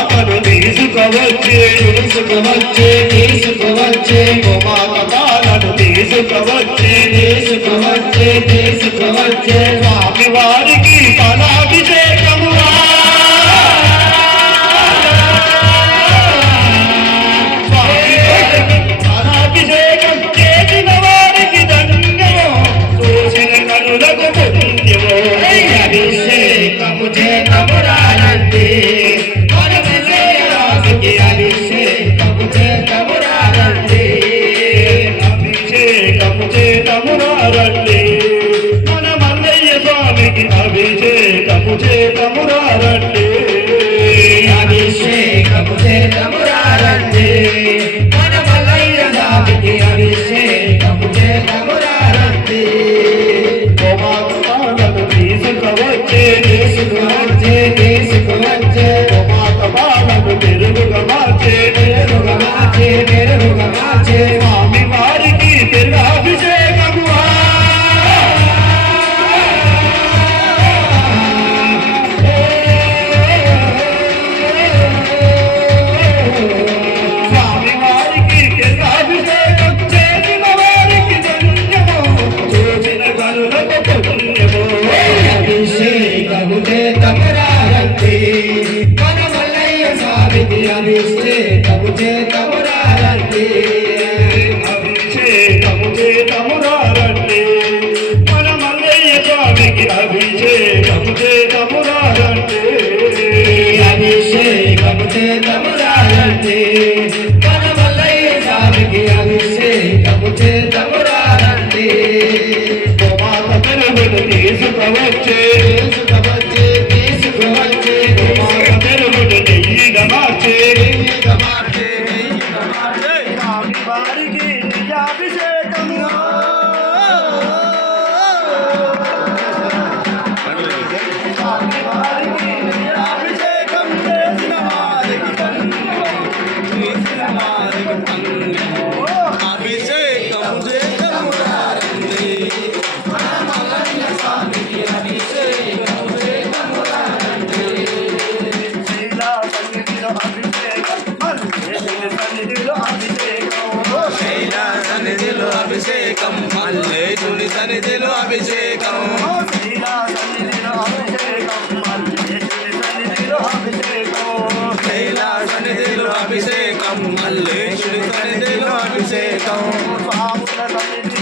గోమాతను తీసుకువచ్చే తీసుకువచ్చే తీసుకువచ్చే గోమాత పాలను తీసుకువచ్చే తీసుకువచ్చే తీసుకువచ్చే స్వామి వారికి ఫలాభిషేకమురా స్వామి వారికి ఫలాభిషేకం చేసిన వారికి ధన్యమో చూసిన కనులకు పుణ్యమో అభిషేకము చేతమురారండి అభిషేకము చేతమురారండి అభిషేకము చేతమురారండి మన మల్లయ్య స్వామికి అభిషేకము చేతమురారండి అభిషేకము చేతమురారండి మన మల్లయ్య స్వామికి అభిషేకము చేతమురారండి గోమాతను తీసుకువచ్చే తీసుకువచ్చే తీసుకువచ్చే గోమాత బాలను మెరుగుగా మార్చే మెరుగుగా మార్చే మెరుగుగా మార్చే స్వామి వారికి అభిషేకము స్వామి వారికి అభిషేకం చేసిన వారికి ధన్యము చూసిన కనులకు పుణ్యము అభిషేకము చేతమురారండి మన మల్లయ్య స్వామికి అభిషేకము చేతమురారండి అభిషేకము చేతమురారండి మన మల్లయ్య స్వామికి అభిషేకము చేతమురారండి అభిషేకము చేతమురారండి మన మల్లయ్య స్వామికి అభిషేకము చేతమురారండి గోమాత పెరుగును తీసుకువచ్చే తీసుకువచ్చే తీసుకువచ్చే గోమాత పెరుగును నెయ్యిగా మార్చే నెయ్యిగా మార్చే నెయ్యిగా మార్చే స్వామి వారికి అభిషేకము స్వామి వారికి అభిషేకం చేసిన వారికి చేసిన వారికి అభిషేకము చేతమురారండి స్వామికి అభిషేకము చేతమురారండి శైలా సన్నిధిలో అభిషేకం మల్లేశుని సన్నిధిలో అభిషేకం శైలా సన్నిధిలో అభిషేకం మల్లేశుని సన్నిధిలో అభిషేకం శైలా సన్నిధిలో అభిషేకం మల్లేశుని సన్నిధిలో అభిషేకం శైలా సన్నిధిలో అభిషేకం మల్లేశుని సన్నిధిలో అభిషేకం